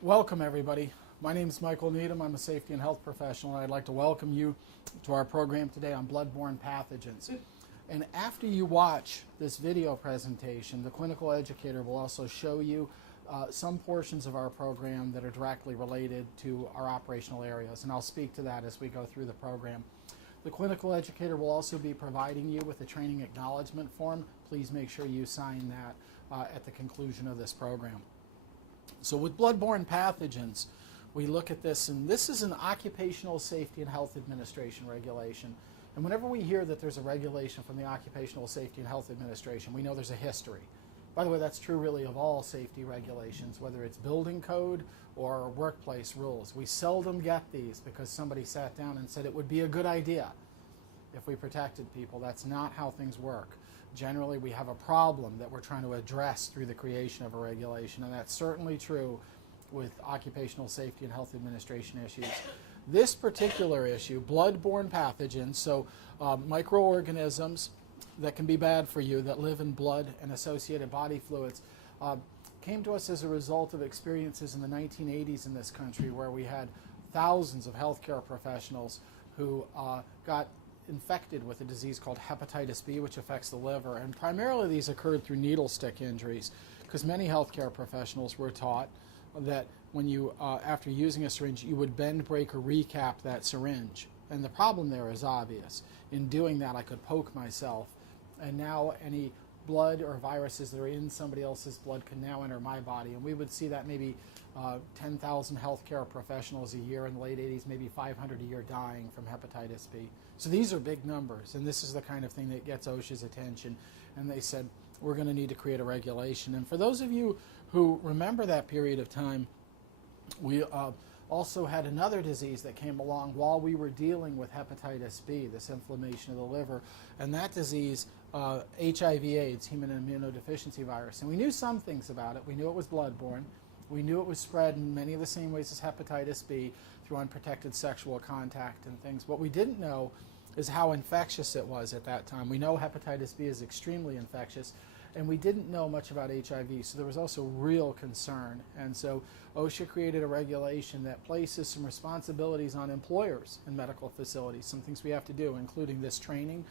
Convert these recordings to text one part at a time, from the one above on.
Welcome everybody. My name is Michael Needham. I'm a safety and health professional, and I'd like to welcome you to our program today on blood-borne pathogens. And after you watch this video presentation, the clinical educator will also show you some portions of our program that are directly related to our operational areas, and I'll speak to that as we go through the program. The clinical educator will also be providing you with a training acknowledgement form. Please make sure you sign that at the conclusion of this program. So with blood-borne pathogens, we look at this, and this is an Occupational Safety and Health Administration regulation. And whenever we hear that there's a regulation from the Occupational Safety and Health Administration, we know there's a history. By the way, that's true really of all safety regulations, whether it's building code or workplace rules. We seldom get these because somebody sat down and said it would be a good idea if we protected people. That's not how things work. Generally, we have a problem that we're trying to address through the creation of a regulation, and that's certainly true with Occupational Safety and Health Administration issues. This particular issue, blood-borne pathogens, so microorganisms that can be bad for you that live in blood and associated body fluids, came to us as a result of experiences in the 1980s in this country where we had thousands of healthcare professionals who got infected with a disease called Hepatitis B, which affects the liver. And primarily these occurred through needle stick injuries, because many healthcare professionals were taught that when you, after using a syringe, you would bend, break, or recap that syringe. And the problem there is obvious. In doing that, I could poke myself, and now any blood or viruses that are in somebody else's blood can now enter my body. And we would see that maybe 10,000 healthcare professionals a year in the late 80s, maybe 500 a year dying from hepatitis B. So these are big numbers, and this is the kind of thing that gets OSHA's attention. And they said, we're going to need to create a regulation. And for those of you who remember that period of time, we also had another disease that came along while we were dealing with hepatitis B, this inflammation of the liver, and that disease, HIV/AIDS, human immunodeficiency virus. And we knew some things about it. We knew it was blood-borne. We knew it was spread in many of the same ways as hepatitis B, through unprotected sexual contact and things. What we didn't know is how infectious it was at that time. We know hepatitis B is extremely infectious, and we didn't know much about HIV, so there was also real concern. And so OSHA created a regulation that places some responsibilities on employers in medical facilities, some things we have to do, including this training.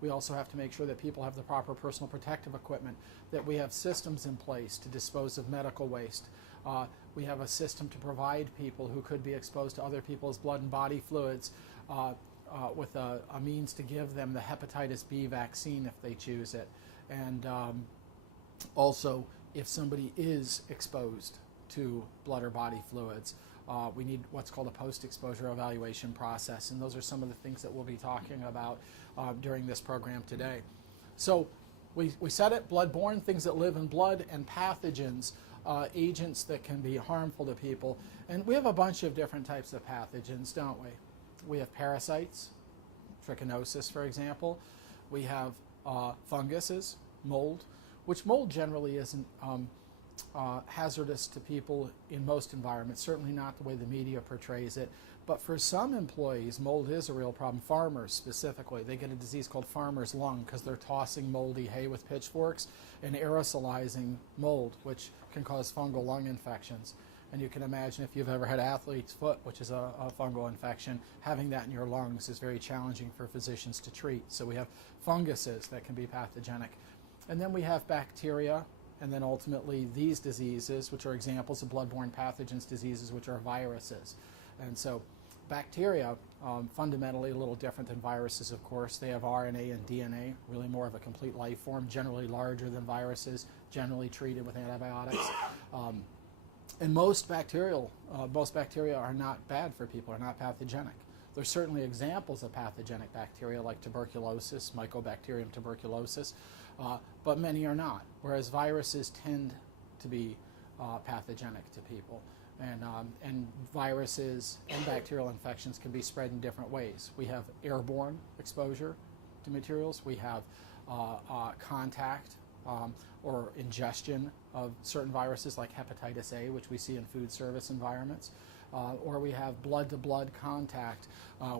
We also have to make sure that people have the proper personal protective equipment, that we have systems in place to dispose of medical waste. We have a system to provide people who could be exposed to other people's blood and body fluids with a means to give them the hepatitis B vaccine if they choose it. And also, if somebody is exposed to blood or body fluids, we need what's called a post-exposure evaluation process, and those are some of the things that we'll be talking about during this program today. So we said it, blood-borne, things that live in blood, and pathogens, agents that can be harmful to people. And we have a bunch of different types of pathogens, don't we? We have parasites, trichinosis, for example. We have funguses, mold, which mold generally isn't hazardous to people in most environments, certainly not the way the media portrays it. But for some employees, mold is a real problem. Farmers specifically, they get a disease called farmer's lung because they're tossing moldy hay with pitchforks and aerosolizing mold, which can cause fungal lung infections. And you can imagine if you've ever had athlete's foot, which is a fungal infection, having that in your lungs is very challenging for physicians to treat. So we have funguses that can be pathogenic. And then we have bacteria, and then ultimately these diseases, which are examples of blood-borne pathogens diseases, which are viruses. And so bacteria, fundamentally a little different than viruses, of course. They have RNA and DNA, really more of a complete life form, generally larger than viruses, generally treated with antibiotics. And most bacteria are not bad for people, are not pathogenic. There's certainly examples of pathogenic bacteria like tuberculosis, Mycobacterium tuberculosis, but many are not, whereas viruses tend to be pathogenic to people. And viruses and bacterial infections can be spread in different ways. We have airborne exposure to materials. We have contact or ingestion of certain viruses like hepatitis A, which we see in food service environments. Or we have blood-to-blood contact,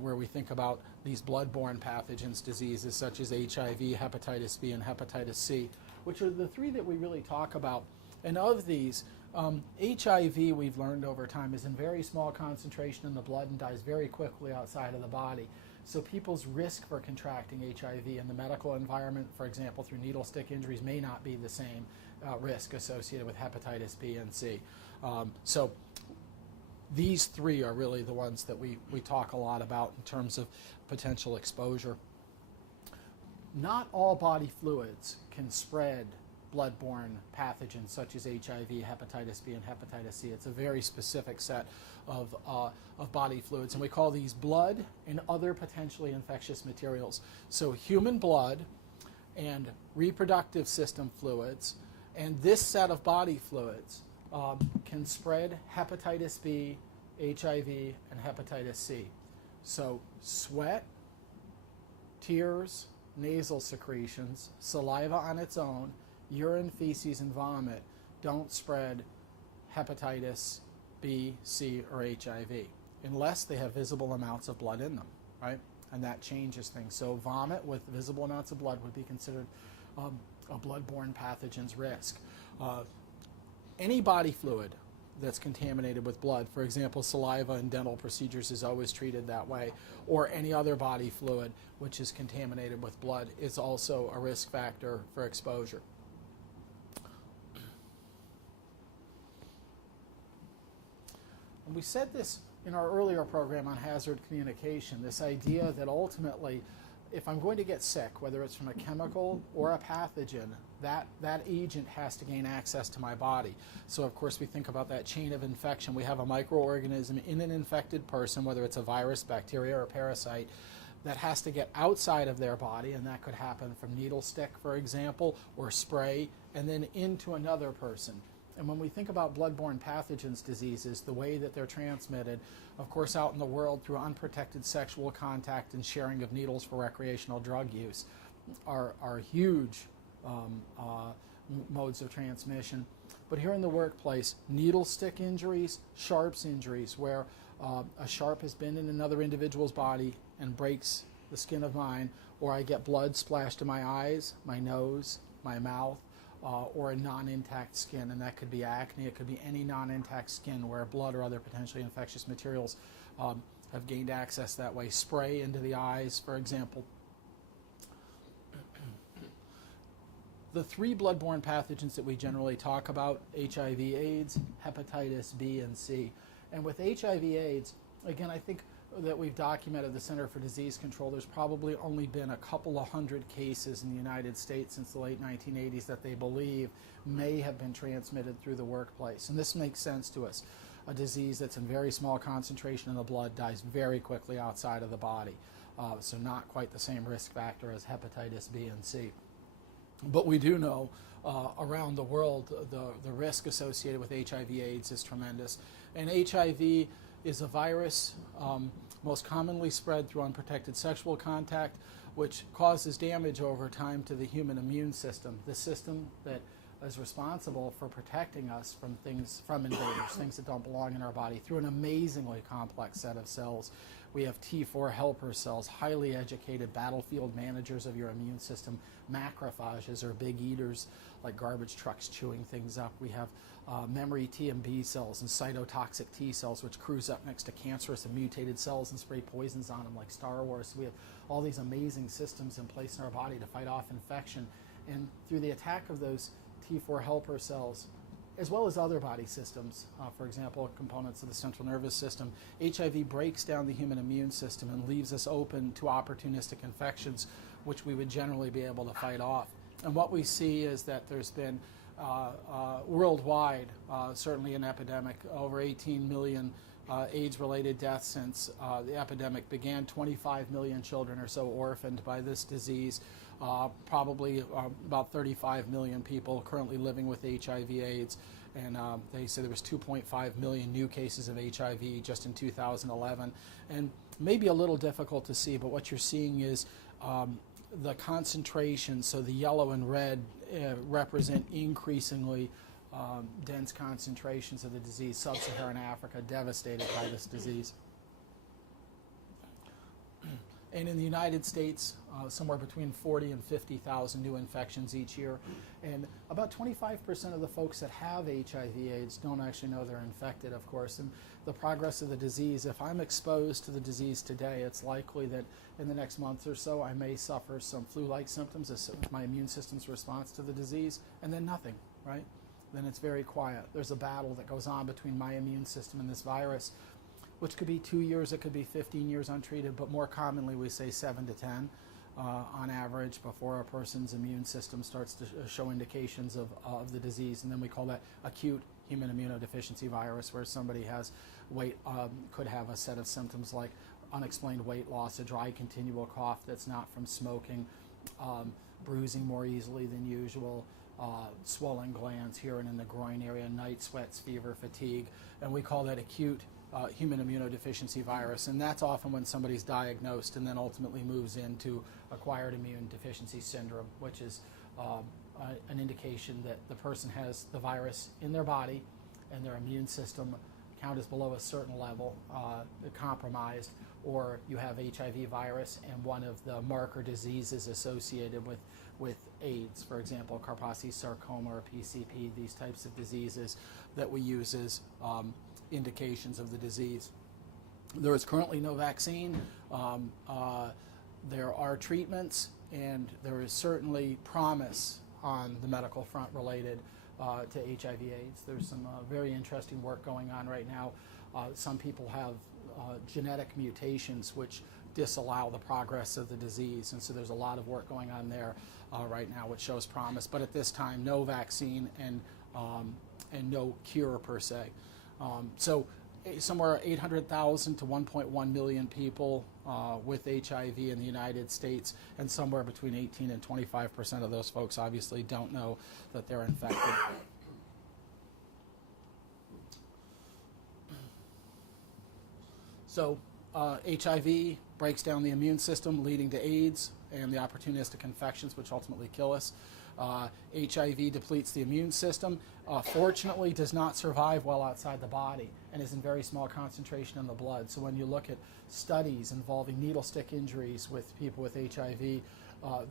where we think about these blood-borne pathogens diseases such as HIV, hepatitis B, and hepatitis C, which are the three that we really talk about. And of these, HIV, we've learned over time, is in very small concentration in the blood and dies very quickly outside of the body. So people's risk for contracting HIV in the medical environment, for example, through needle stick injuries, may not be the same risk associated with hepatitis B and C. So these three are really the ones that we talk a lot about in terms of potential exposure. Not all body fluids can spread blood-borne pathogens such as HIV, hepatitis B, and hepatitis C. It's a very specific set of body fluids, and we call these blood and other potentially infectious materials. So human blood and reproductive system fluids and this set of body fluids can spread hepatitis B, HIV, and hepatitis C. So sweat, tears, nasal secretions, saliva on its own, urine, feces, and vomit don't spread hepatitis B, C, or HIV unless they have visible amounts of blood in them, right? And that changes things. So vomit with visible amounts of blood would be considered a blood-borne pathogens risk. Any body fluid that's contaminated with blood, for example, saliva in dental procedures is always treated that way, or any other body fluid which is contaminated with blood is also a risk factor for exposure. And we said this in our earlier program on hazard communication, this idea that ultimately, if I'm going to get sick, whether it's from a chemical or a pathogen, that agent has to gain access to my body. So of course we think about that chain of infection. We have a microorganism in an infected person, whether it's a virus, bacteria, or parasite, that has to get outside of their body, and that could happen from needle stick, for example, or spray, and then into another person. And when we think about blood-borne pathogens diseases, the way that they're transmitted, of course, out in the world through unprotected sexual contact and sharing of needles for recreational drug use are huge modes of transmission. But here in the workplace, needle stick injuries, sharps injuries, where a sharp has been in another individual's body and breaks the skin of mine, or I get blood splashed in my eyes, my nose, my mouth, or a non-intact skin, and that could be acne, it could be any non-intact skin where blood or other potentially infectious materials have gained access that way. Spray into the eyes, for example. The three blood-borne pathogens that we generally talk about, HIV, AIDS, hepatitis B, and C. And with HIV, AIDS, again, I think that we've documented the Center for Disease Control, there's probably only been a couple of hundred cases in the United States since the late 1980s that they believe may have been transmitted through the workplace. And this makes sense to us. A disease that's in very small concentration in the blood dies very quickly outside of the body. So not quite the same risk factor as hepatitis B and C. But we do know around the world the risk associated with HIV/AIDS is tremendous. And HIV is a virus most commonly spread through unprotected sexual contact, which causes damage over time to the human immune system, the system that is responsible for protecting us from invaders, things that don't belong in our body, through an amazingly complex set of cells. We have T4 helper cells, highly educated battlefield managers of your immune system. Macrophages are big eaters, like garbage trucks chewing things up. We have memory T and B cells and cytotoxic T cells, which cruise up next to cancerous and mutated cells and spray poisons on them like Star Wars. So we have all these amazing systems in place in our body to fight off infection. And through the attack of those T4 helper cells, as well as other body systems, for example, components of the central nervous system, HIV breaks down the human immune system and leaves us open to opportunistic infections, which we would generally be able to fight off. And what we see is that there's been worldwide, certainly an epidemic, over 18 million AIDS-related deaths since the epidemic began, 25 million children or so orphaned by this disease, probably about 35 million people currently living with HIV/AIDS, and they say there was 2.5 million new cases of HIV just in 2011. And maybe a little difficult to see, but what you're seeing is the concentration, so the yellow and red represent increasingly dense concentrations of the disease. Sub-Saharan Africa devastated by this disease. And in the United States, somewhere between 40 and 50,000 new infections each year. And about 25% of the folks that have HIV/AIDS don't actually know they're infected, of course. And the progress of the disease, if I'm exposed to the disease today, it's likely that in the next month or so I may suffer some flu-like symptoms as my immune system's response to the disease, and then nothing, right? Then it's very quiet. There's a battle that goes on between my immune system and this virus, which could be 2 years, it could be 15 years untreated, but more commonly we say 7 to 10 on average before a person's immune system starts to show indications of the disease. And then we call that acute human immunodeficiency virus, where somebody has could have a set of symptoms like unexplained weight loss, a dry continual cough that's not from smoking, bruising more easily than usual, swollen glands here and in the groin area, night sweats, fever, fatigue, and we call that acute human immunodeficiency virus. And that's often when somebody's diagnosed and then ultimately moves into acquired immune deficiency syndrome, which is an indication that the person has the virus in their body and their immune system count is below a certain level, compromised, or you have HIV virus and one of the marker diseases associated with AIDS, for example, Kaposi's sarcoma or PCP, these types of diseases that we use as indications of the disease. There is currently no vaccine. There are treatments, and there is certainly promise on the medical front related to HIV/AIDS. There's some very interesting work going on right now. Some people have genetic mutations which disallow the progress of the disease, and so there's a lot of work going on there right now which shows promise. But at this time, no vaccine and no cure per se. So somewhere 800,000 to 1.1 million people with HIV in the United States, and somewhere between 18 and 25% of those folks obviously don't know that they're infected. So HIV breaks down the immune system, leading to AIDS and the opportunistic infections which ultimately kill us. HIV depletes the immune system, fortunately does not survive well outside the body and is in very small concentration in the blood. So when you look at studies involving needle stick injuries with people with HIV,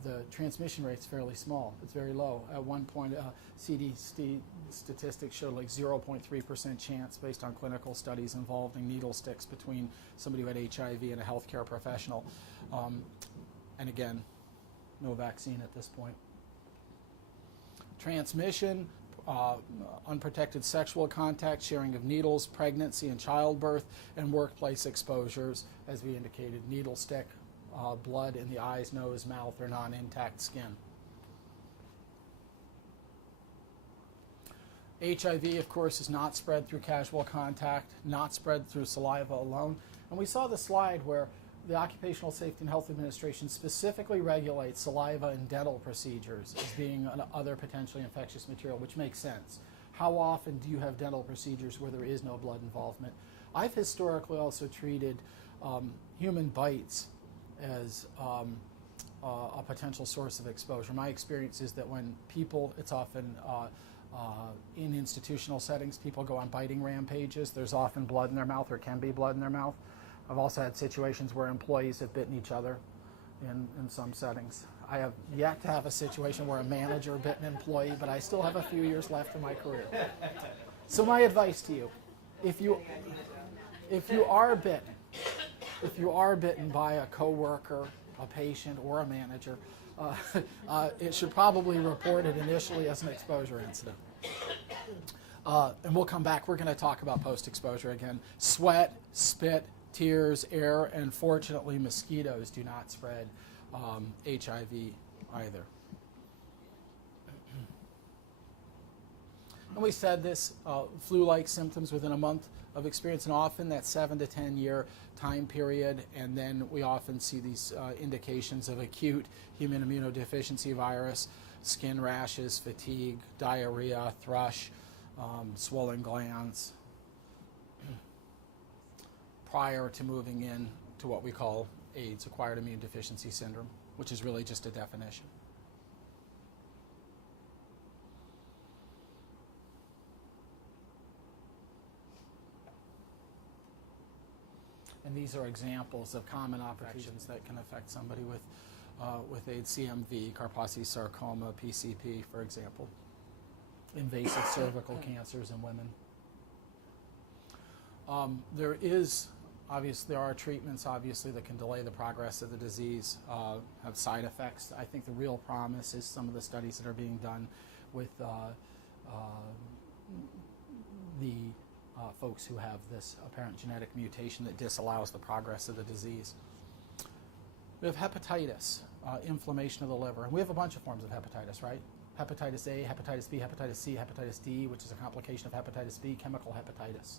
the transmission rate is fairly small. It's very low. At one point, CDC statistics showed like 0.3% chance based on clinical studies involving needle sticks between somebody who had HIV and a healthcare professional. And again, no vaccine at this point. Transmission, unprotected sexual contact, sharing of needles, pregnancy and childbirth, and workplace exposures, as we indicated, needle stick, blood in the eyes, nose, mouth, or non-intact skin. HIV, of course, is not spread through casual contact, not spread through saliva alone. And we saw the slide where the Occupational Safety and Health Administration specifically regulates saliva and dental procedures as being other potentially infectious material, which makes sense. How often do you have dental procedures where there is no blood involvement? I've historically also treated human bites as a potential source of exposure. My experience is that when people, it's often in institutional settings, people go on biting rampages. There's often blood in their mouth, or can be blood in their mouth. I've also had situations where employees have bitten each other in some settings. I have yet to have a situation where a manager bit an employee, but I still have a few years left in my career. So my advice to you, if you are bitten by a coworker, a patient, or a manager, it should probably report it initially as an exposure incident. And we'll come back. We're going to talk about post-exposure again. Sweat, spit, tears, air, and fortunately mosquitoes do not spread HIV either. And we said this, flu-like symptoms within a month of experience, and often that 7 to 10 year time period, and then we often see these indications of acute human immunodeficiency virus, skin rashes, fatigue, diarrhea, thrush, swollen glands, prior to moving in to what we call AIDS, acquired immune deficiency syndrome, which is really just a definition. And these are examples of common operations that can affect somebody with AIDS, CMV, Kaposi sarcoma, PCP, for example. Invasive cervical cancers in women. There are treatments, obviously, that can delay the progress of the disease, have side effects. I think the real promise is some of the studies that are being done with folks who have this apparent genetic mutation that disallows the progress of the disease. We have hepatitis, inflammation of the liver. And we have a bunch of forms of hepatitis, right? Hepatitis A, hepatitis B, hepatitis C, hepatitis D, which is a complication of hepatitis B, chemical hepatitis.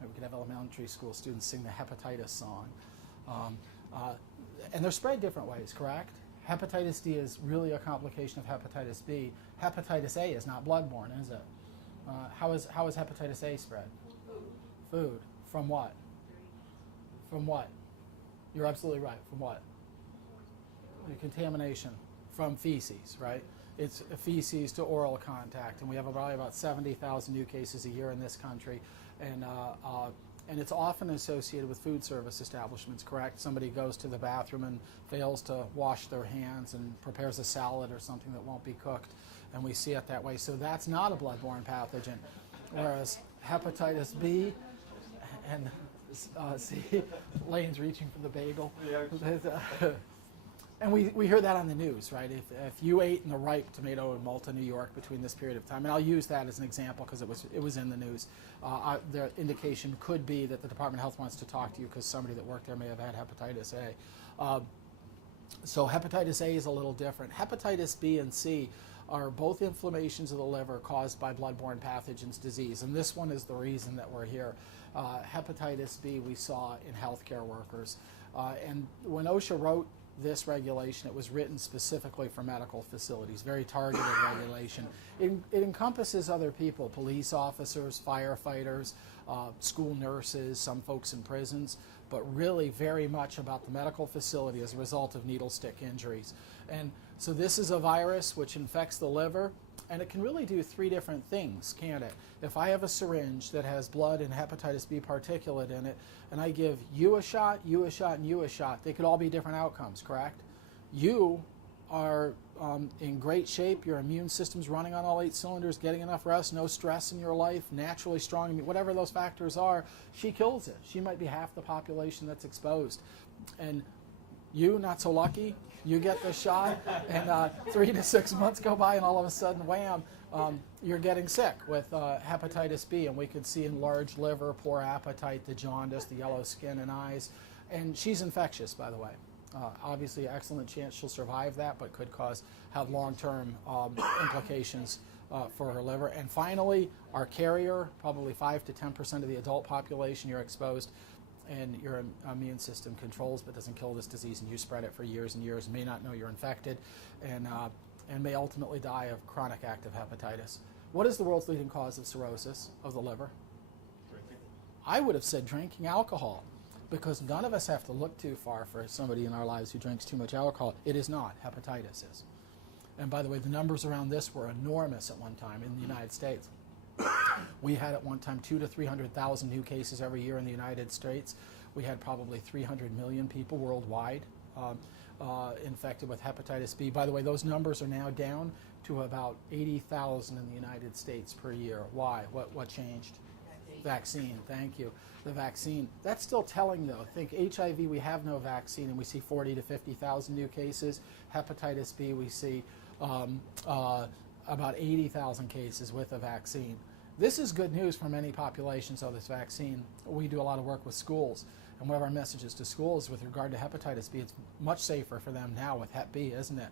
We could have elementary school students sing the hepatitis song. And they're spread different ways, correct? Hepatitis D is really a complication of hepatitis B. Hepatitis A is not blood-borne, is it? How is hepatitis A spread? Food. From what? From what? You're absolutely right. From what? Contamination from feces, right? It's feces to oral contact, and we have probably about 70,000 new cases a year in this country, and it's often associated with food service establishments, correct? Somebody goes to the bathroom and fails to wash their hands and prepares a salad or something that won't be cooked, and we see it that way. So that's not a blood-borne pathogen, whereas hepatitis B and C, Lane's reaching for the bagel. And we hear that on the news, right? If you ate in the ripe tomato in Malta, New York between this period of time, and I'll use that as an example because it was in the news, the indication could be that the Department of Health wants to talk to you because somebody that worked there may have had hepatitis A. So hepatitis A is a little different. Hepatitis B and C are both inflammations of the liver caused by blood-borne pathogens disease, and this one is the reason that we're here. Hepatitis B we saw in healthcare workers, and when OSHA wrote this regulation, it was written specifically for medical facilities, very targeted regulation. It encompasses other people, police officers, firefighters, school nurses, some folks in prisons, but really very much about the medical facility as a result of needle stick injuries. And so this is a virus which infects the liver, and it can really do three different things, can't it? If I have a syringe that has blood and hepatitis B particulate in it, and I give you a shot, you a shot, and you a shot, they could all be different outcomes, correct? You are in great shape, your immune system's running on all 8 cylinders, getting enough rest, no stress in your life, naturally strong, whatever those factors are, she kills it. She might be half the population that's exposed. And you, not so lucky, you get the shot, and 3 to 6 months go by, and all of a sudden, wham, you're getting sick with hepatitis B, and we could see enlarged liver, poor appetite, the jaundice, the yellow skin and eyes, and she's infectious, by the way. Obviously, excellent chance she'll survive that, but could have long-term implications for her liver. And finally, our carrier, probably 5 to 10% of the adult population, you're exposed, and your immune system controls but doesn't kill this disease, and you spread it for years and years, may not know you're infected, and may ultimately die of chronic active hepatitis. What is the world's leading cause of cirrhosis of the liver? Drinking. I would have said drinking alcohol, because none of us have to look too far for somebody in our lives who drinks too much alcohol. It is not. Hepatitis is. And by the way, the numbers around this were enormous at one time in the United States. We had at one time 200,000 to 300,000 new cases every year in the United States. We had probably 300 million people worldwide infected with hepatitis B. By the way, those numbers are now down to about 80,000 in the United States per year. Why? What changed? Vaccine. Thank you. The vaccine. That's still telling, though. Think HIV, we have no vaccine, and we see 40 to 50,000 new cases. Hepatitis B, we see about 80,000 cases with a vaccine. This is good news for many populations of this vaccine. We do a lot of work with schools, and one of our messages to schools with regard to hepatitis B, it's much safer for them now with Hep B, isn't it?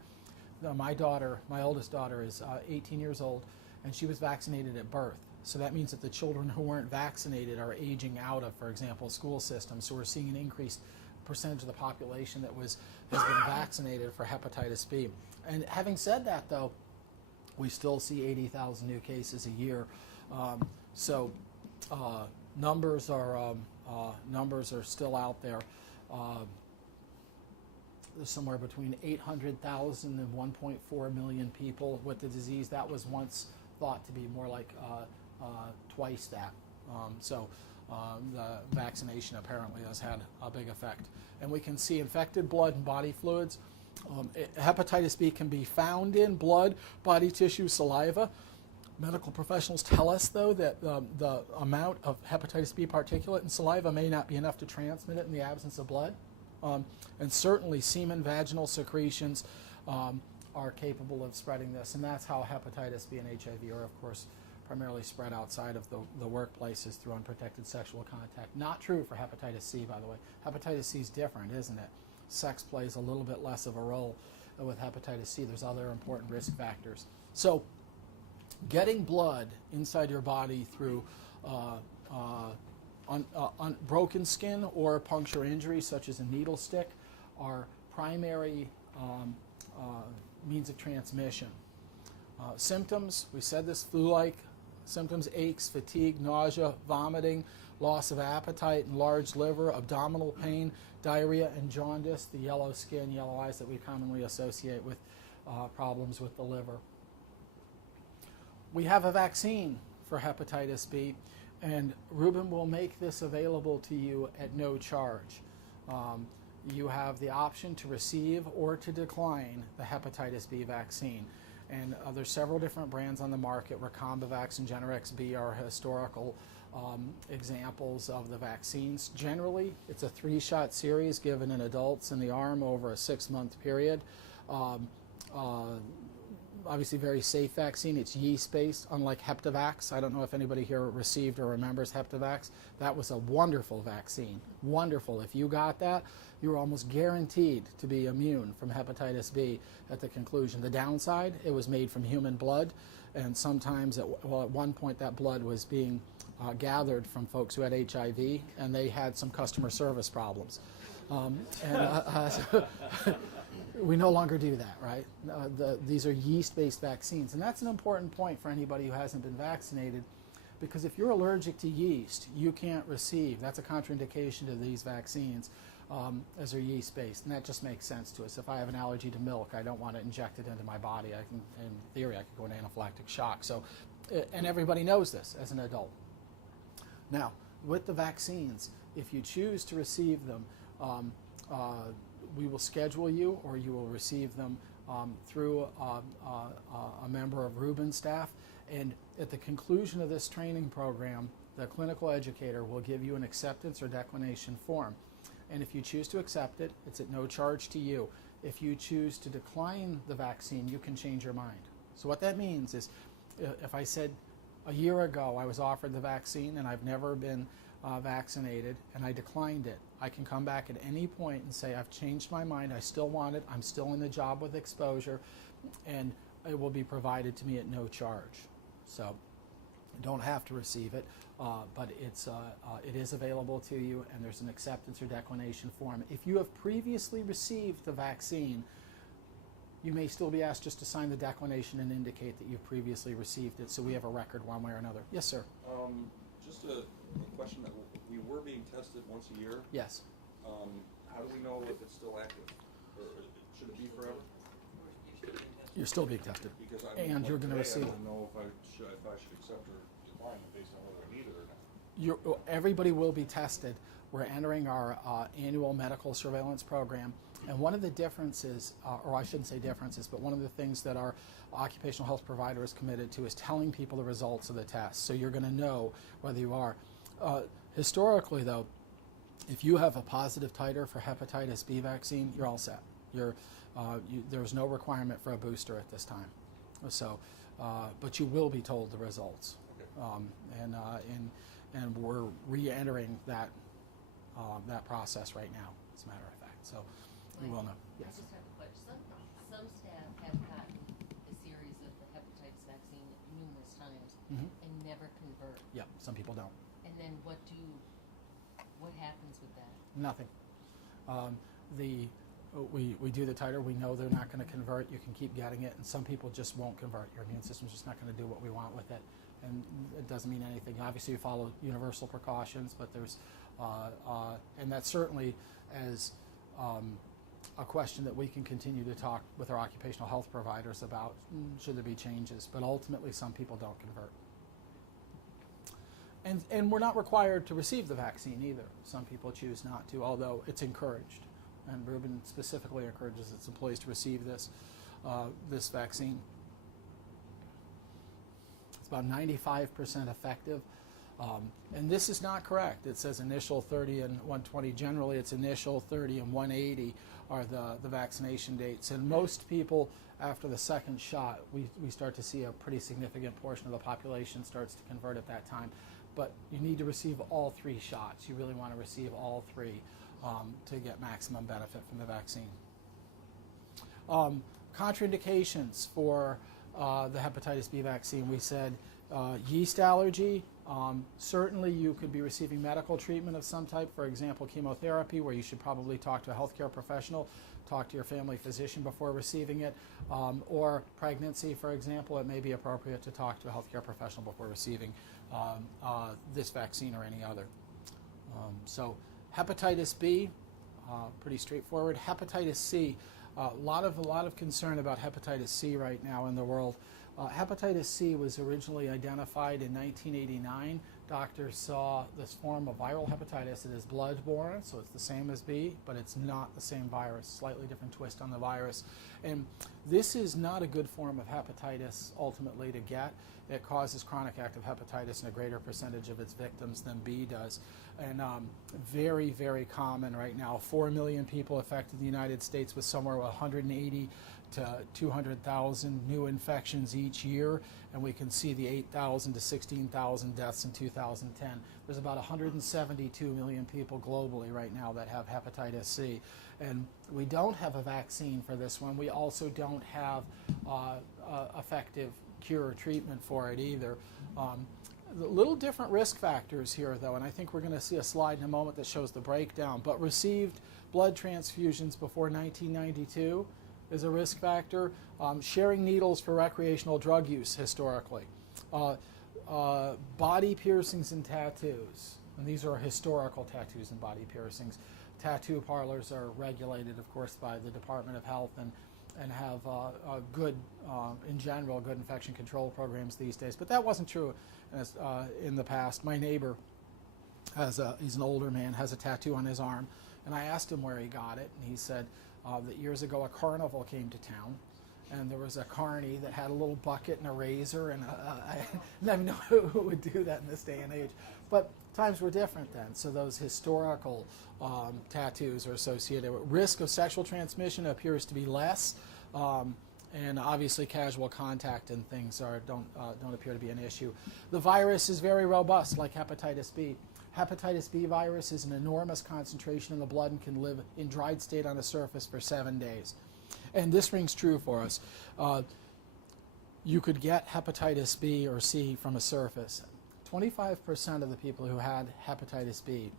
My oldest daughter is 18 years old, and she was vaccinated at birth. So that means that the children who weren't vaccinated are aging out of, for example, school systems. So we're seeing an increased percentage of the population that has been vaccinated for hepatitis B. And having said that, though, we still see 80,000 new cases a year. So numbers are still out there. There's somewhere between 800,000 and 1.4 million people with the disease. That was once thought to be more like twice that. So the vaccination apparently has had a big effect. And we can see infected blood and body fluids. Hepatitis B can be found in blood, body tissue, saliva. Medical professionals tell us, though, that the amount of hepatitis B particulate in saliva may not be enough to transmit it in the absence of blood. And certainly semen, vaginal secretions are capable of spreading this. And that's how hepatitis B and HIV are, of course, primarily spread outside of the workplaces through unprotected sexual contact. Not true for hepatitis C, by the way. Hepatitis C is different, isn't it? Sex plays a little bit less of a role with hepatitis C. There's other important risk factors. So getting blood inside your body through broken skin or puncture injury, such as a needle stick, are primary means of transmission. Symptoms, we said this, flu-like symptoms: aches, fatigue, nausea, vomiting, loss of appetite, enlarged liver, abdominal pain, diarrhea, and jaundice, the yellow skin, yellow eyes that we commonly associate with problems with the liver. We have a vaccine for hepatitis B, and Rubin will make this available to you at no charge. You have the option to receive or to decline the hepatitis B vaccine. And there's several different brands on the market. Recombavax and Generex B are historical examples of the vaccines. Generally, it's a 3-shot series given in adults in the arm over a 6-month period. Obviously very safe vaccine. It's yeast-based, unlike Heptavax. I don't know if anybody here received or remembers Heptavax. That was a wonderful vaccine. Wonderful. If you got that, you were almost guaranteed to be immune from hepatitis B at the conclusion. The downside, it was made from human blood, and sometimes, at one point, that blood was being gathered from folks who had HIV, and they had some customer service problems. We no longer do that, right? These are yeast-based vaccines, and that's an important point for anybody who hasn't been vaccinated, because if you're allergic to yeast, you can't receive. That's a contraindication to these vaccines, as they're yeast-based, and that just makes sense to us. If I have an allergy to milk, I don't want it injected into my body. In theory, I could go into anaphylactic shock. So, and everybody knows this as an adult. Now, with the vaccines, if you choose to receive them, we will schedule you, or you will receive them through a member of Rubin staff. And at the conclusion of this training program, the clinical educator will give you an acceptance or declination form. And if you choose to accept it, it's at no charge to you. If you choose to decline the vaccine, you can change your mind. So what that means is, if I said a year ago I was offered the vaccine and I've never been vaccinated and I declined it, I can come back at any point and say, I've changed my mind, I still want it, I'm still in the job with exposure, and it will be provided to me at no charge. So you don't have to receive it, but it is available to you, and there's an acceptance or declination form. If you have previously received the vaccine, you may still be asked just to sign the declination and indicate that you've previously received it, so we have a record one way or another. Yes, sir? Just a question that we were being tested once a year. Yes. How do we know if it's still active? Or should it be forever? You're still being tested, Because and you're going to receive I it. don't know if I should accept or decline it based on whether I need it or not. Everybody will be tested. We're entering our annual medical surveillance program, and one of the differences, or I shouldn't say differences, but one of the things that our occupational health provider is committed to is telling people the results of the test, so you're going to know whether you are. Historically, though, if you have a positive titer for hepatitis B vaccine, you're all set. There's no requirement for a booster at this time. So, but you will be told the results. Okay. And we're re-entering that process right now, as a matter of fact. So we will know. Yes. I just have a question. Some staff have gotten a series of the hepatitis vaccine numerous times and never convert. Yeah, some people don't. And then what happens with that? Nothing. We do the titer. We know they're not going to convert. You can keep getting it, and some people just won't convert. Your immune system's just not going to do what we want with it, and it doesn't mean anything. Obviously, you follow universal precautions, but there's, and that's certainly as a question that we can continue to talk with our occupational health providers about. Should there be changes? But ultimately, some people don't convert. And we're not required to receive the vaccine either. Some people choose not to, although it's encouraged. And Rubin specifically encourages its employees to receive this vaccine. It's about 95% effective. And this is not correct. It says initial 30 and 120. Generally, it's initial 30 and 180 are the vaccination dates. And most people, after the second shot, we start to see a pretty significant portion of the population starts to convert at that time. But you need to receive all 3 shots. You really want to receive all 3 to get maximum benefit from the vaccine. Contraindications for the hepatitis B vaccine. We said yeast allergy. Certainly you could be receiving medical treatment of some type, for example, chemotherapy, where you should probably talk to a healthcare professional, talk to your family physician before receiving it, or pregnancy, for example, it may be appropriate to talk to a healthcare professional before receiving this vaccine or any other. So hepatitis B, pretty straightforward. Hepatitis C, a lot of concern about hepatitis C right now in the world. Hepatitis C was originally identified in 1989. Doctors saw this form of viral hepatitis. It is blood-borne, so it's the same as B, but it's not the same virus, slightly different twist on the virus. And this is not a good form of hepatitis ultimately to get. It causes chronic active hepatitis in a greater percentage of its victims than B does. And very, very common right now. 4 million people affected in the United States with somewhere 180 to 200,000 new infections each year, and we can see the 8,000 to 16,000 deaths in 2010. There's about 172 million people globally right now that have hepatitis C, and we don't have a vaccine for this one. We also don't have effective cure or treatment for it either. Little different risk factors here, though, and I think we're going to see a slide in a moment that shows the breakdown, but received blood transfusions before 1992 is a risk factor. Sharing needles for recreational drug use historically. Body piercings and tattoos. And these are historical tattoos and body piercings. Tattoo parlors are regulated, of course, by the Department of Health and have good, in general, good infection control programs these days. But that wasn't true in the past. My neighbor, he's an older man, has a tattoo on his arm. And I asked him where he got it, and he said, that years ago a carnival came to town, and there was a carny that had a little bucket and a razor, and I don't know who would do that in this day and age. But times were different then, so those historical tattoos are associated with risk of sexual transmission appears to be less, and obviously casual contact and things don't appear to be an issue. The virus is very robust, like hepatitis B. Hepatitis B virus is an enormous concentration in the blood and can live in dried state on a surface for 7 days. And this rings true for us. You could get hepatitis B or C from a surface. 25% of the people who had hepatitis B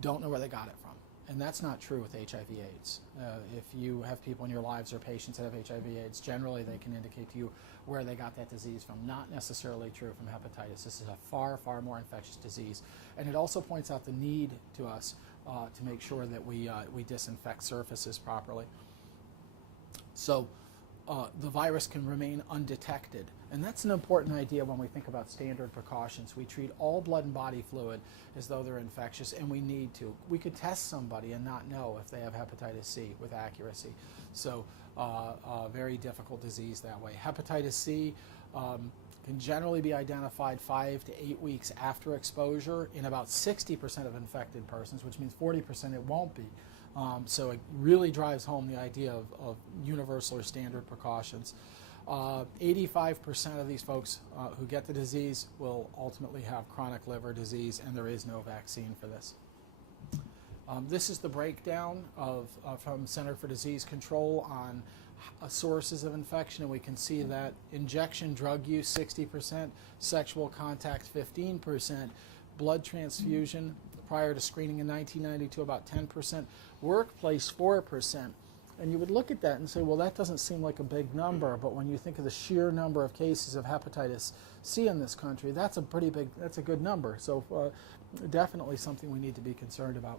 don't know where they got it from. And that's not true with HIV/AIDS. If you have people in your lives or patients that have HIV/AIDS, generally they can indicate to you where they got that disease from. Not necessarily true from hepatitis. This is a far, far more infectious disease. And it also points out the need to us to make sure that we disinfect surfaces properly. So the virus can remain undetected. And that's an important idea when we think about standard precautions. We treat all blood and body fluid as though they're infectious, and we need to. We could test somebody and not know if they have hepatitis C with accuracy. So very difficult disease that way. Hepatitis C can generally be identified 5 to 8 weeks after exposure in about 60% of infected persons, which means 40% it won't be. So it really drives home the idea of universal or standard precautions. 85% of these folks who get the disease will ultimately have chronic liver disease, and there is no vaccine for this. This is the breakdown from Center for Disease Control on sources of infection, and we can see that injection drug use 60%, sexual contact 15%, blood transfusion prior to screening in 1992 about 10%, workplace 4%. And you would look at that and say, well, that doesn't seem like a big number, but when you think of the sheer number of cases of hepatitis C in this country, that's a good number. So definitely something we need to be concerned about.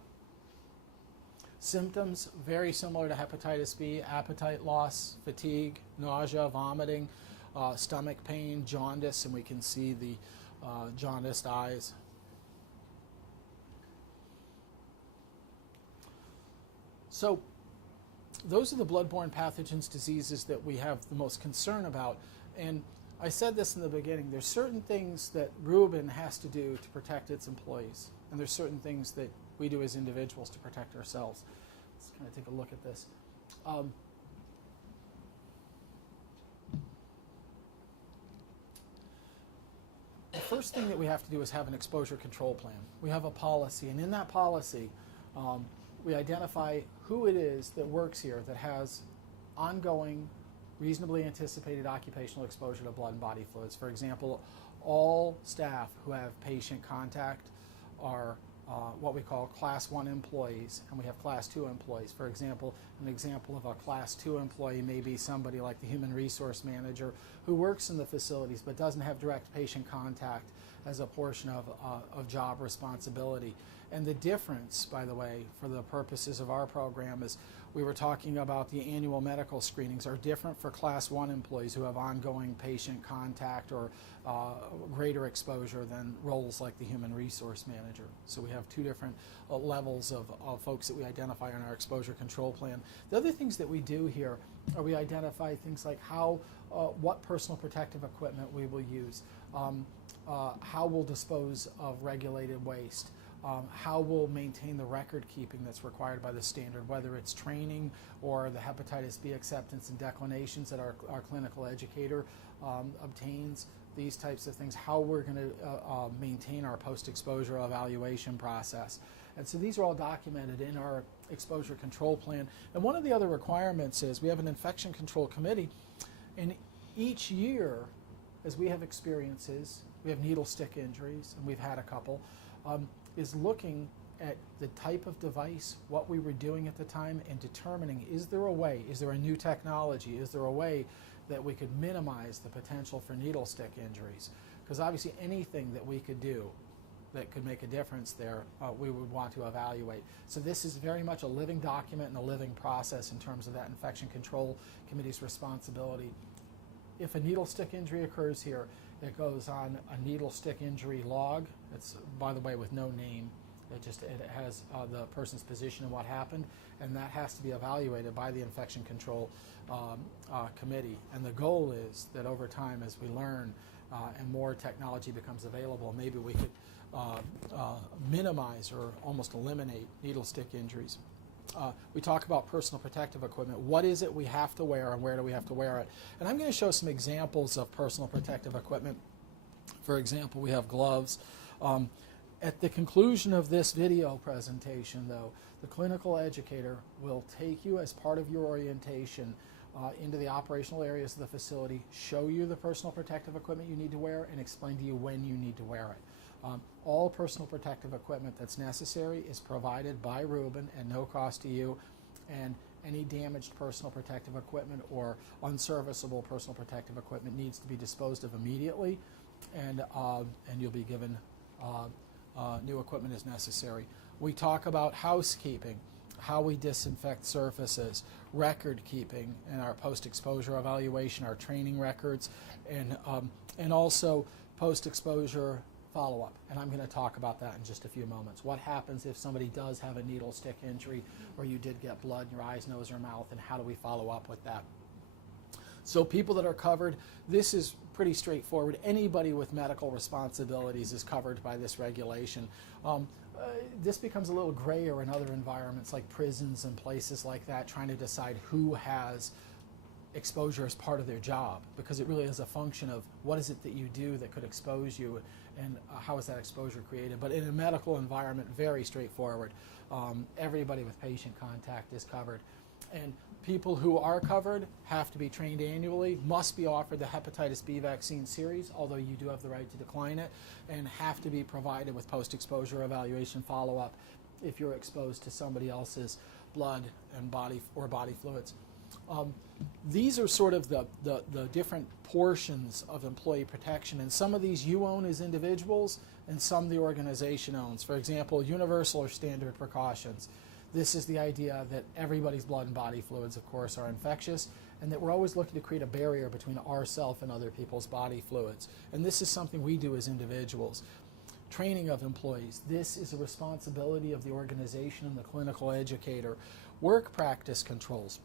Symptoms, very similar to hepatitis B: appetite loss, fatigue, nausea, vomiting, stomach pain, jaundice, and we can see the jaundiced eyes. So those are the blood-borne pathogens diseases that we have the most concern about. And I said this in the beginning, there's certain things that Rubin has to do to protect its employees, and there's certain things that we do as individuals to protect ourselves. Let's kind of take a look at this. The first thing that we have to do is have an exposure control plan. We have a policy, and in that policy, we identify who it is that works here that has ongoing, reasonably anticipated occupational exposure to blood and body fluids. For example, all staff who have patient contact are what we call Class 1 employees, and we have Class 2 employees. For example, an example of a Class 2 employee may be somebody like the human resource manager who works in the facilities but doesn't have direct patient contact as a portion of job responsibility. And the difference, by the way, for the purposes of our program is we were talking about the annual medical screenings are different for Class 1 employees who have ongoing patient contact or greater exposure than roles like the human resource manager. So we have two different levels of folks that we identify on our exposure control plan. The other things that we do here are we identify things like what personal protective equipment we will use, how we'll dispose of regulated waste, how we'll maintain the record keeping that's required by the standard, whether it's training or the hepatitis B acceptance and declinations that our clinical educator obtains, these types of things, how we're going to maintain our post-exposure evaluation process. And so these are all documented in our exposure control plan. And one of the other requirements is we have an infection control committee, and each year, as we have experiences, we have needle stick injuries, and we've had a couple, is looking at the type of device, what we were doing at the time, and determining, is there a way, is there a new technology, is there a way that we could minimize the potential for needle stick injuries? Because obviously anything that we could do that could make a difference there, we would want to evaluate. So this is very much a living document and a living process in terms of that infection control committee's responsibility. If a needle stick injury occurs here, it goes on a needle stick injury log. It's, by the way, with no name. It has the person's position and what happened, and that has to be evaluated by the infection control committee. And the goal is that over time, as we learn and more technology becomes available, maybe we could minimize or almost eliminate needle stick injuries. We talk about personal protective equipment. What is it we have to wear and where do we have to wear it? And I'm going to show some examples of personal protective equipment. For example, we have gloves. At the conclusion of this video presentation, though, the clinical educator will take you as part of your orientation into the operational areas of the facility, show you the personal protective equipment you need to wear, and explain to you when you need to wear it. All personal protective equipment that's necessary is provided by Rubin at no cost to you, and any damaged personal protective equipment or unserviceable personal protective equipment needs to be disposed of immediately, and you'll be given new equipment as necessary. We talk about housekeeping, how we disinfect surfaces, record keeping, and our post-exposure evaluation, our training records, and also post-exposure follow-up. And I'm going to talk about that in just a few moments. What happens if somebody does have a needle stick injury or you did get blood in your eyes, nose, or mouth, and how do we follow up with that? So people that are covered, this is pretty straightforward. Anybody with medical responsibilities is covered by this regulation. This becomes a little grayer in other environments like prisons and places like that, trying to decide who has exposure as part of their job, because it really is a function of what is it that you do that could expose you and how is that exposure created. But in a medical environment, very straightforward. Everybody with patient contact is covered. And people who are covered have to be trained annually, must be offered the hepatitis B vaccine series, although you do have the right to decline it, and have to be provided with post-exposure evaluation follow-up if you're exposed to somebody else's blood and body fluids. These are sort of the different portions of employee protection, and some of these you own as individuals and some the organization owns. For example, universal or standard precautions. This is the idea that everybody's blood and body fluids, of course, are infectious, and that we're always looking to create a barrier between ourselves and other people's body fluids. And this is something we do as individuals. Training of employees. This is a responsibility of the organization and the clinical educator. Work practice controls.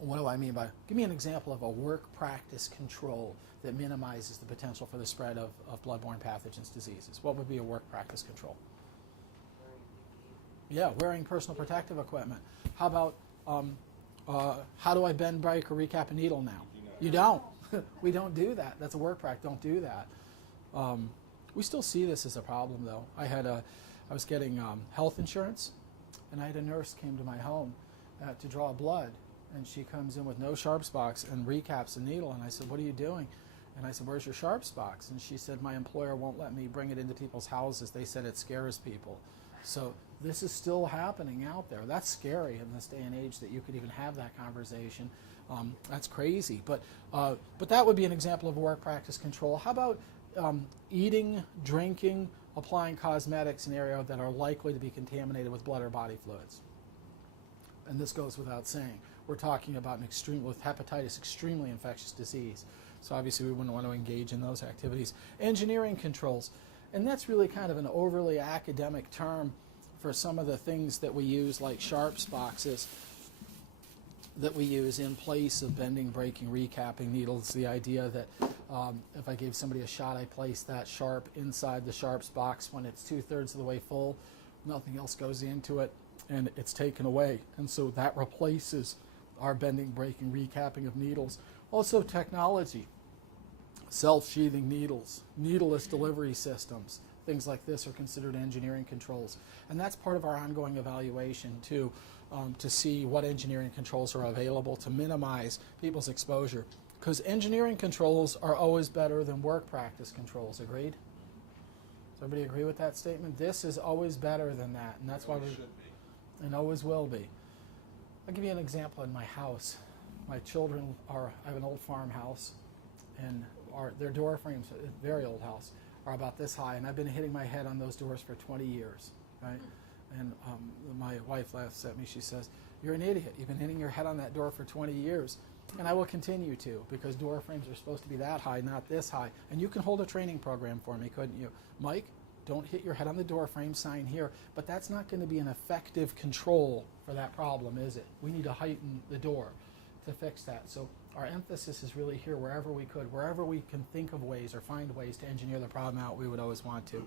What do I mean by? Give me an example of a work practice control that minimizes the potential for the spread of blood-borne pathogens diseases. What would be a work practice control? Yeah, wearing personal protective equipment. How about how do I bend, break, or recap a needle now? You don't. We don't do that. That's a work practice. Don't do that. We still see this as a problem, though. I was getting health insurance, and I had a nurse came to my home to draw blood, and she comes in with no sharps box and recaps a needle, and I said, "What are you doing?" And I said, "Where's your sharps box?" And she said, "My employer won't let me bring it into people's houses. They said it scares people." So this is still happening out there. That's scary in this day and age that you could even have that conversation. That's crazy. But that would be an example of work practice control. How about eating, drinking, applying cosmetics in areas that are likely to be contaminated with blood or body fluids? And this goes without saying. We're talking about with hepatitis, extremely infectious disease. So obviously we wouldn't want to engage in those activities. Engineering controls. And that's really kind of an overly academic term for some of the things that we use, like sharps boxes that we use in place of bending, breaking, recapping needles. The idea that if I gave somebody a shot, I place that sharp inside the sharps box when it's 2/3 of the way full, nothing else goes into it, and it's taken away. And so that replaces our bending, breaking, recapping of needles. Also technology, self-sheathing needles, needleless delivery systems, things like this are considered engineering controls. And that's part of our ongoing evaluation too, to see what engineering controls are available to minimize people's exposure. Because engineering controls are always better than work practice controls, agreed? Does everybody agree with that statement? This is always better than that, and that's why we should be. And always will be. I'll give you an example in my house. My children I have an old farmhouse, and their door frames, a very old house, are about this high, and I've been hitting my head on those doors for 20 years, right? And my wife laughs at me. She says, "You're an idiot. You've been hitting your head on that door for 20 years. And I will continue to, because door frames are supposed to be that high, not this high. And you can hold a training program for me, couldn't you? Mike, don't hit your head on the door frame, sign here. But that's not going to be an effective control for that problem, is it? We need to heighten the door to fix that. So our emphasis is really here wherever we could. Wherever we can think of ways or find ways to engineer the problem out, we would always want to.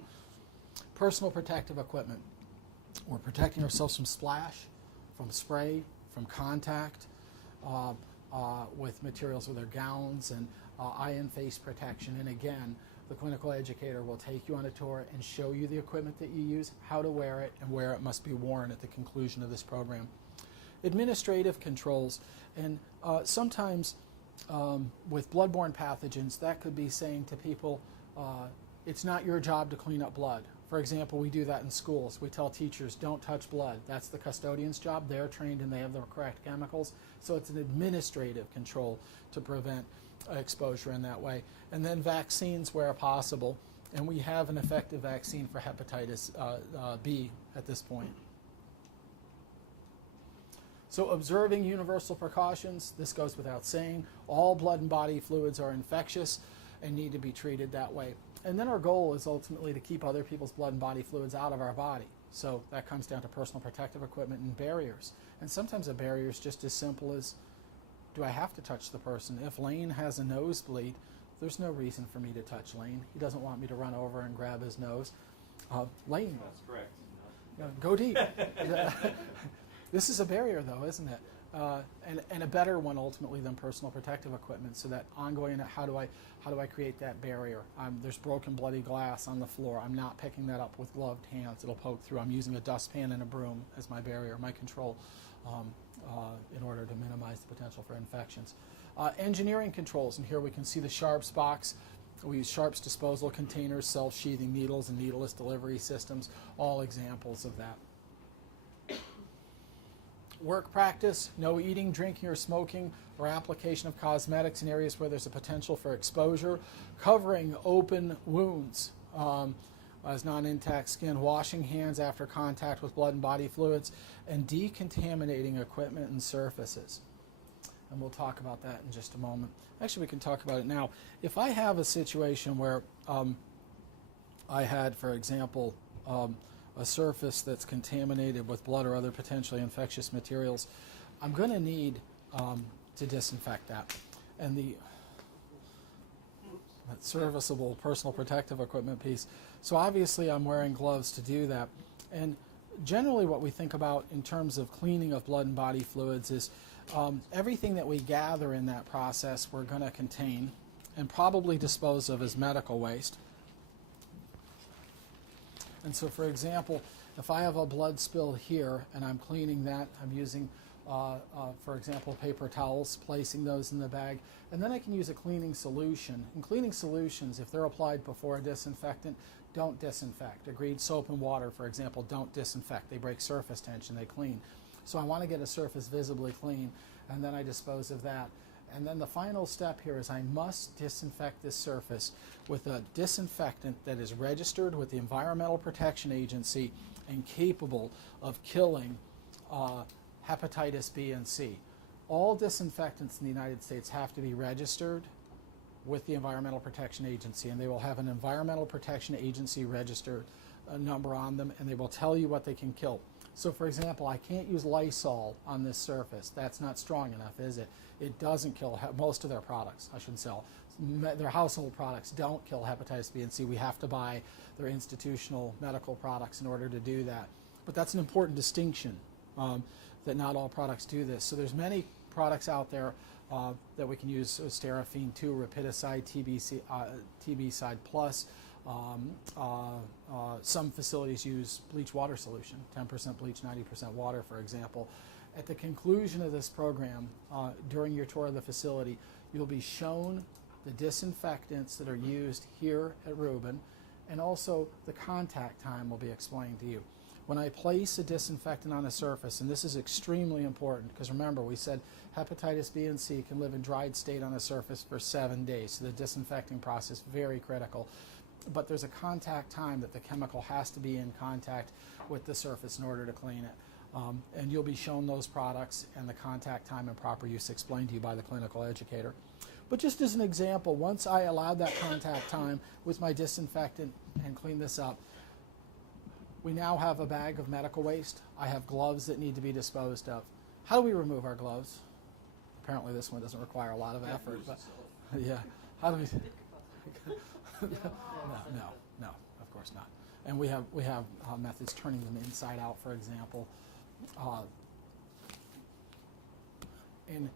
Personal protective equipment. We're protecting ourselves from splash, from spray, from contact, with materials with our gowns, and eye and face protection. And again, the clinical educator will take you on a tour and show you the equipment that you use, how to wear it, and where it must be worn at the conclusion of this program. Administrative controls, and sometimes with blood-borne pathogens, that could be saying to people, it's not your job to clean up blood. For example, we do that in schools. We tell teachers, don't touch blood. That's the custodian's job. They're trained and they have the correct chemicals. So it's an administrative control to prevent exposure in that way. And then vaccines where possible. And we have an effective vaccine for hepatitis B at this point. So observing universal precautions, this goes without saying. All blood and body fluids are infectious and need to be treated that way. And then our goal is ultimately to keep other people's blood and body fluids out of our body. So that comes down to personal protective equipment and barriers. And sometimes a barrier is just as simple as, do I have to touch the person? If Lane has a nosebleed, there's no reason for me to touch Lane. He doesn't want me to run over and grab his nose. Lane. That's correct. Go deep. This is a barrier, though, isn't it? And a better one ultimately than personal protective equipment. So that ongoing, how do I create that barrier? There's broken bloody glass on the floor. I'm not picking that up with gloved hands. It'll poke through. I'm using a dustpan and a broom as my barrier, my control, in order to minimize the potential for infections. Engineering controls, and here we can see the sharps box. We use sharps disposal containers, self-sheathing needles, and needleless delivery systems, all examples of that. Work practice, no eating, drinking, or smoking, or application of cosmetics in areas where there's a potential for exposure. Covering open wounds. as non-intact skin, washing hands after contact with blood and body fluids, and decontaminating equipment and surfaces. And we'll talk about that in just a moment. Actually, we can talk about it now. If I have a situation where I had, for example, a surface that's contaminated with blood or other potentially infectious materials, I'm going to need to disinfect that. And that serviceable personal protective equipment piece. So obviously I'm wearing gloves to do that. And generally what we think about in terms of cleaning of blood and body fluids is everything that we gather in that process we're going to contain and probably dispose of as medical waste. And so, for example, if I have a blood spill here and I'm cleaning that, I'm using, for example, paper towels, placing those in the bag, and then I can use a cleaning solution. And cleaning solutions, if they're applied before a disinfectant, don't disinfect. Agreed, soap and water, for example, don't disinfect. They break surface tension, they clean. So I want to get a surface visibly clean, and then I dispose of that. And then the final step here is I must disinfect this surface with a disinfectant that is registered with the Environmental Protection Agency and capable of killing hepatitis B and C. All disinfectants in the United States have to be registered with the Environmental Protection Agency, and they will have an Environmental Protection Agency register number on them, and they will tell you what they can kill. So, for example, I can't use Lysol on this surface. That's not strong enough, is it? It doesn't kill most of their products, I shouldn't say. Their household products don't kill hepatitis B and C. We have to buy their institutional medical products in order to do that. But that's an important distinction, that not all products do this. So there's many products out there that we can use: Sterafine 2, Rapidicide, TB-Side Plus. Some facilities use bleach water solution, 10% bleach, 90% water, for example. At the conclusion of this program, during your tour of the facility, you'll be shown the disinfectants that are used here at Rubin, and also the contact time will be explained to you. When I place a disinfectant on a surface, and this is extremely important, because remember, we said hepatitis B and C can live in dried state on a surface for 7 days, so the disinfecting process is very critical. But there's a contact time that the chemical has to be in contact with the surface in order to clean it. And you'll be shown those products and the contact time and proper use explained to you by the clinical educator. But just as an example, once I allowed that contact time with my disinfectant and clean this up, we now have a bag of medical waste. I have gloves that need to be disposed of. How do we remove our gloves? Apparently this one doesn't require a lot of effort, but yeah. How do we? No, of course not. And we have methods turning them inside out, for example. In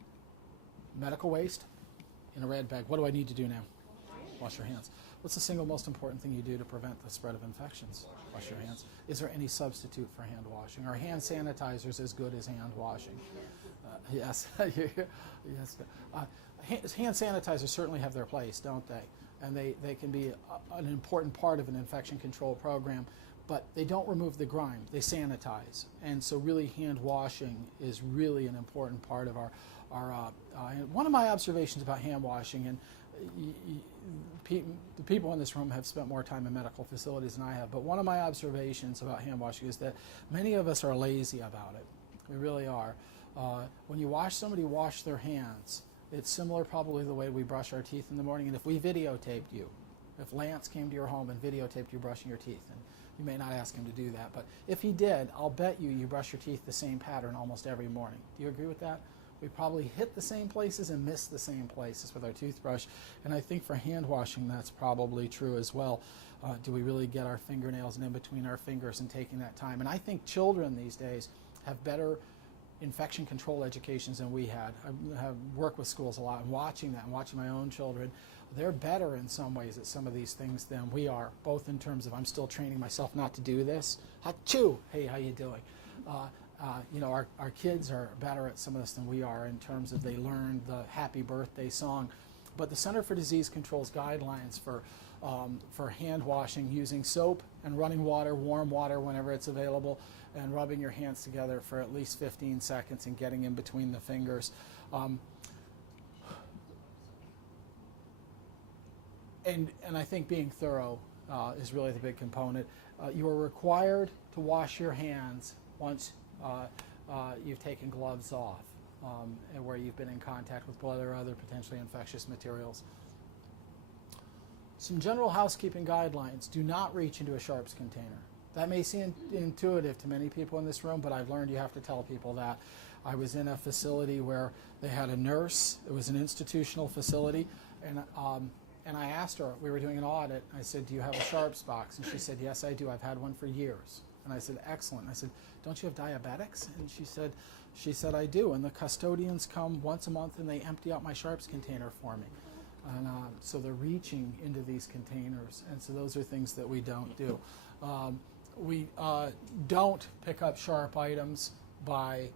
medical waste, in a red bag, what do I need to do now? Wash your hands. What's the single most important thing you do to prevent the spread of infections? Wash your hands. Is there any substitute for hand washing? Are hand sanitizers as good as hand washing? Yes. Yes. Hand sanitizers certainly have their place, don't they? And they can be an important part of an infection control program, but they don't remove the grime. They sanitize. And so really hand washing is really an important part of our one of my observations about hand washing, and the people in this room have spent more time in medical facilities than I have, but one of my observations about hand washing is that many of us are lazy about it. We really are. When you watch somebody wash their hands, it's similar probably the way we brush our teeth in the morning. And if we videotaped you, if Lance came to your home and videotaped you brushing your teeth, and you may not ask him to do that, but if he did, I'll bet you brush your teeth the same pattern almost every morning. Do you agree with that? We probably hit the same places and miss the same places with our toothbrush. And I think for hand washing, that's probably true as well. Do we really get our fingernails and in between our fingers and taking that time? And I think children these days have better infection control educations than we had. I have worked with schools a lot, and watching that and watching my own children, they're better in some ways at some of these things than we are, both in terms of I'm still training myself not to do this. Achoo! Hey, how you doing? Our kids are better at some of this than we are in terms of they learned the happy birthday song. But the Center for Disease Control's guidelines for hand washing using soap and running water, warm water whenever it's available, and rubbing your hands together for at least 15 seconds and getting in between the fingers. And I think being thorough is really the big component. You are required to wash your hands once you've taken gloves off and where you've been in contact with blood or other potentially infectious materials. Some general housekeeping guidelines: do not reach into a sharps container. That may seem intuitive to many people in this room, but I've learned you have to tell people that. I was in a facility where they had a nurse. It was an institutional facility, and I asked her, we were doing an audit, I said, do you have a sharps box? And she said, yes, I do. I've had one for years. And I said, excellent. I said, don't you have diabetics? And she said, I do. And the custodians come once a month and they empty out my sharps container for me. And so they're reaching into these containers. And so those are things that we don't do. We don't pick up sharp items by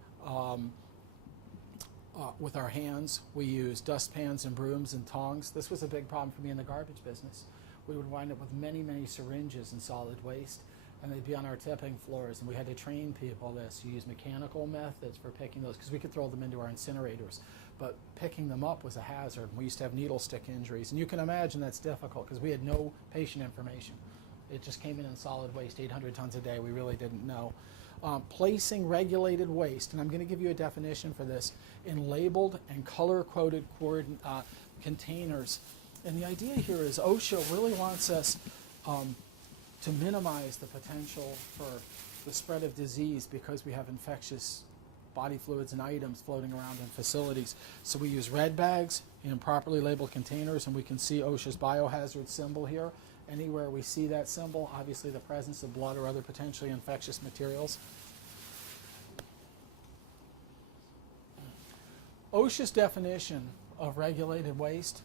with our hands. We use dustpans and brooms and tongs. This was a big problem for me in the garbage business. We would wind up with many, many syringes and solid waste, and they'd be on our tipping floors, and we had to train people this. You use mechanical methods for picking those, because we could throw them into our incinerators, but picking them up was a hazard. We used to have needle stick injuries, and you can imagine that's difficult because we had no patient information. It just came in solid waste, 800 tons a day. We really didn't know. Placing regulated waste, and I'm going to give you a definition for this, in labeled and color-coded containers. And the idea here is OSHA really wants us to minimize the potential for the spread of disease because we have infectious body fluids and items floating around in facilities. So we use red bags in properly labeled containers, and we can see OSHA's biohazard symbol here. Anywhere we see that symbol, obviously the presence of blood or other potentially infectious materials. OSHA's definition of regulated waste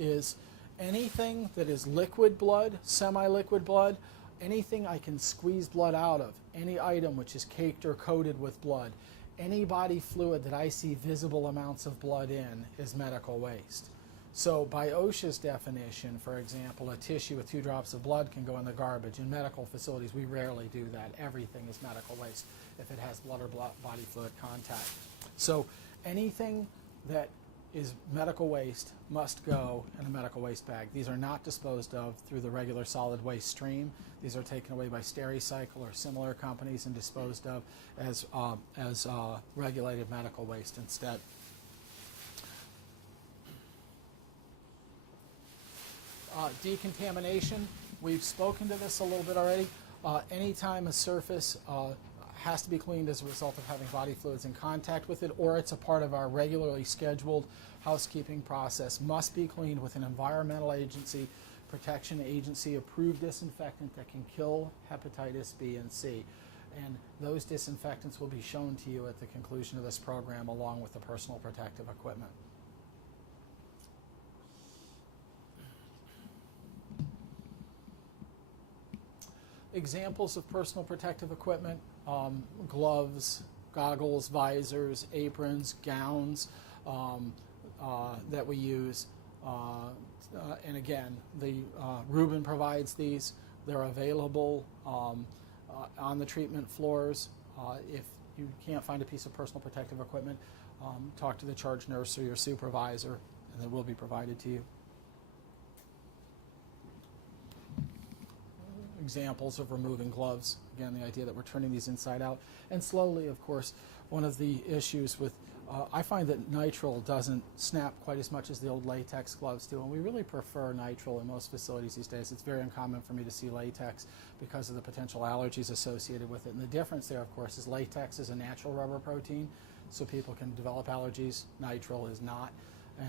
is anything that is liquid blood, semi-liquid blood, anything I can squeeze blood out of, any item which is caked or coated with blood, any body fluid that I see visible amounts of blood in is medical waste. So by OSHA's definition, for example, a tissue with 2 drops of blood can go in the garbage. In medical facilities, we rarely do that. Everything is medical waste if it has blood or body fluid contact. So anything that is medical waste must go in a medical waste bag. These are not disposed of through the regular solid waste stream. These are taken away by Stericycle or similar companies and disposed of as regulated medical waste instead. Decontamination, we've spoken to this a little bit already. Anytime a surface has to be cleaned as a result of having body fluids in contact with it, or it's a part of our regularly scheduled housekeeping process, must be cleaned with an environmental agency, protection agency approved disinfectant that can kill hepatitis B and C. And those disinfectants will be shown to you at the conclusion of this program along with the personal protective equipment. Examples of personal protective equipment: gloves, goggles, visors, aprons, gowns that we use. And again, the Rubin provides these. They're available on the treatment floors. If you can't find a piece of personal protective equipment, talk to the charge nurse or your supervisor, and they will be provided to you. Examples of removing gloves. Again, the idea that we're turning these inside out. And slowly, of course, one of the issues with, I find that nitrile doesn't snap quite as much as the old latex gloves do, and we really prefer nitrile in most facilities these days. It's very uncommon for me to see latex because of the potential allergies associated with it. And the difference there, of course, is latex is a natural rubber protein, so people can develop allergies. Nitrile is not.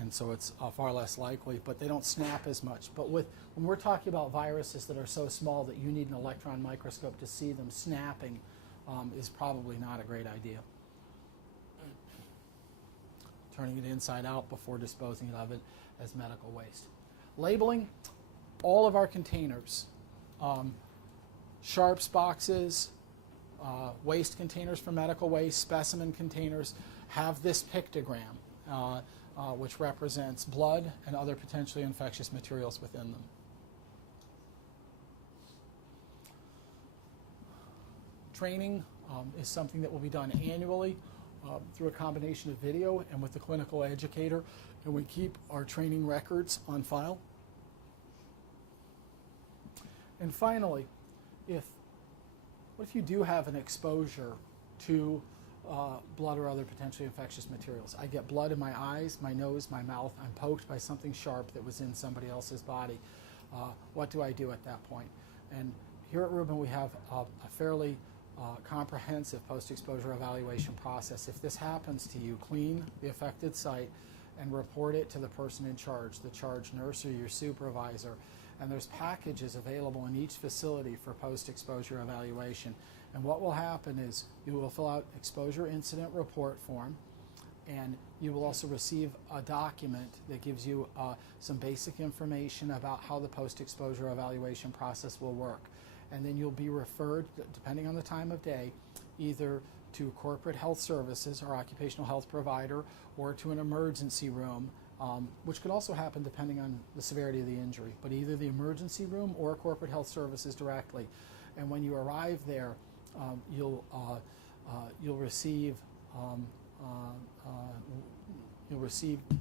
And so it's far less likely, but they don't snap as much. But when we're talking about viruses that are so small that you need an electron microscope to see them snapping, is probably not a great idea. Turning it inside out before disposing of it as medical waste. Labeling all of our containers, sharps boxes, waste containers for medical waste, specimen containers, have this pictogram. Which represents blood and other potentially infectious materials within them. Training is something that will be done annually through a combination of video and with the clinical educator, and we keep our training records on file. And finally, what if you do have an exposure to blood or other potentially infectious materials? I get blood in my eyes, my nose, my mouth. I'm poked by something sharp that was in somebody else's body. What do I do at that point? And here at Rubin, we have a fairly comprehensive post-exposure evaluation process. If this happens to you, clean the affected site and report it to the person in charge, the charge nurse or your supervisor. And there's packages available in each facility for post-exposure evaluation. And what will happen is you will fill out exposure incident report form, and you will also receive a document that gives you some basic information about how the post-exposure evaluation process will work. And then you'll be referred, depending on the time of day, either to corporate health services or occupational health provider, or to an emergency room, which could also happen depending on the severity of the injury, but either the emergency room or corporate health services directly. And when you arrive there, you'll receive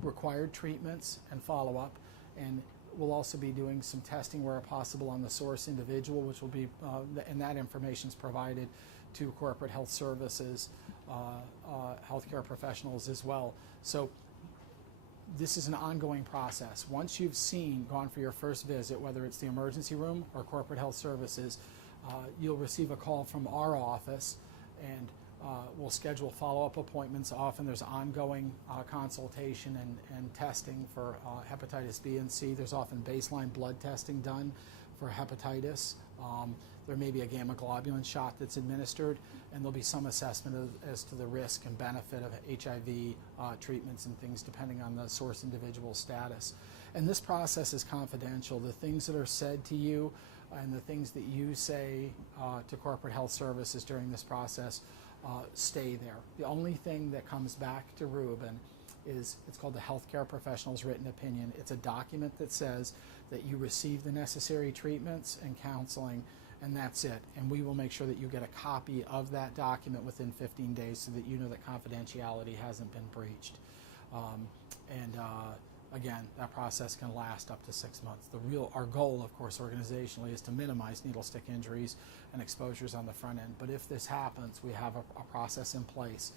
required treatments and follow-up, and we'll also be doing some testing where possible on the source individual, which will be, and that information is provided to corporate health services, healthcare professionals as well. So this is an ongoing process. Once you've gone for your first visit, whether it's the emergency room or corporate health services, you'll receive a call from our office, and we'll schedule follow-up appointments. Often there's ongoing consultation and testing for hepatitis B and C. There's often baseline blood testing done for hepatitis. There may be a gamma globulin shot that's administered, and there'll be some assessment as to the risk and benefit of HIV treatments and things depending on the source individual status. And this process is confidential. The things that are said to you and the things that you say to corporate health services during this process stay there. The only thing that comes back to Rubin is, it's called the Healthcare Professional's Written Opinion. It's a document that says that you receive the necessary treatments and counseling, and that's it. And we will make sure that you get a copy of that document within 15 days so that you know that confidentiality hasn't been breached. Again, that process can last up to 6 months. Our goal, of course, organizationally, is to minimize needle stick injuries and exposures on the front end. But if this happens, we have a process in place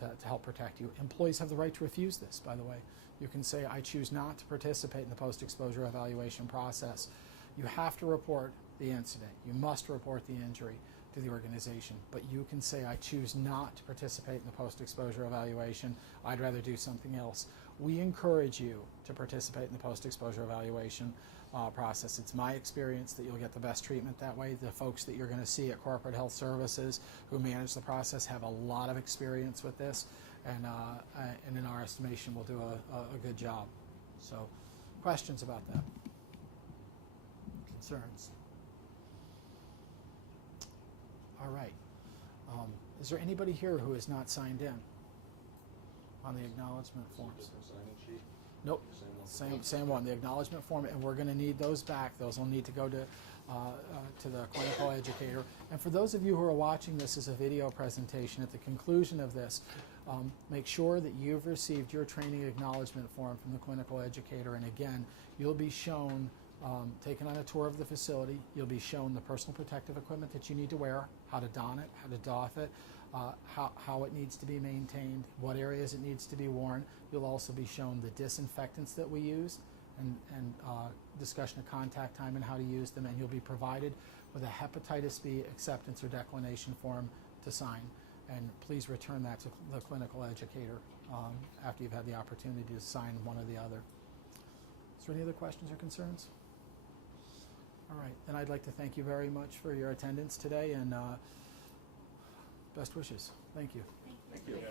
to help protect you. Employees have the right to refuse this, by the way. You can say, I choose not to participate in the post-exposure evaluation process. You have to report the incident. You must report the injury to the organization. But you can say, I choose not to participate in the post-exposure evaluation. I'd rather do something else. We encourage you to participate in the post-exposure evaluation process. It's my experience that you'll get the best treatment that way. The folks that you're going to see at corporate health services who manage the process have a lot of experience with this, and in our estimation will do a good job. So, questions about that? Concerns? All right. Is there anybody here who is not signed in on the acknowledgement forms? Different sign-in sheet? Nope. Same one. Same one, the acknowledgement form, and we're going to need those back. Those will need to go to the clinical educator. And for those of you who are watching this as a video presentation, at the conclusion of this, make sure that you've received your training acknowledgement form from the clinical educator. And again, you'll be shown, taken on a tour of the facility, you'll be shown the personal protective equipment that you need to wear, how to don it, how to doff it, how it needs to be maintained, what areas it needs to be worn. You'll also be shown the disinfectants that we use and discussion of contact time and how to use them, and you'll be provided with a hepatitis B acceptance or declination form to sign. And please return that to the clinical educator after you've had the opportunity to sign one or the other. Is there any other questions or concerns? All right, then I'd like to thank you very much for your attendance today, and best wishes. Thank you. Thank you.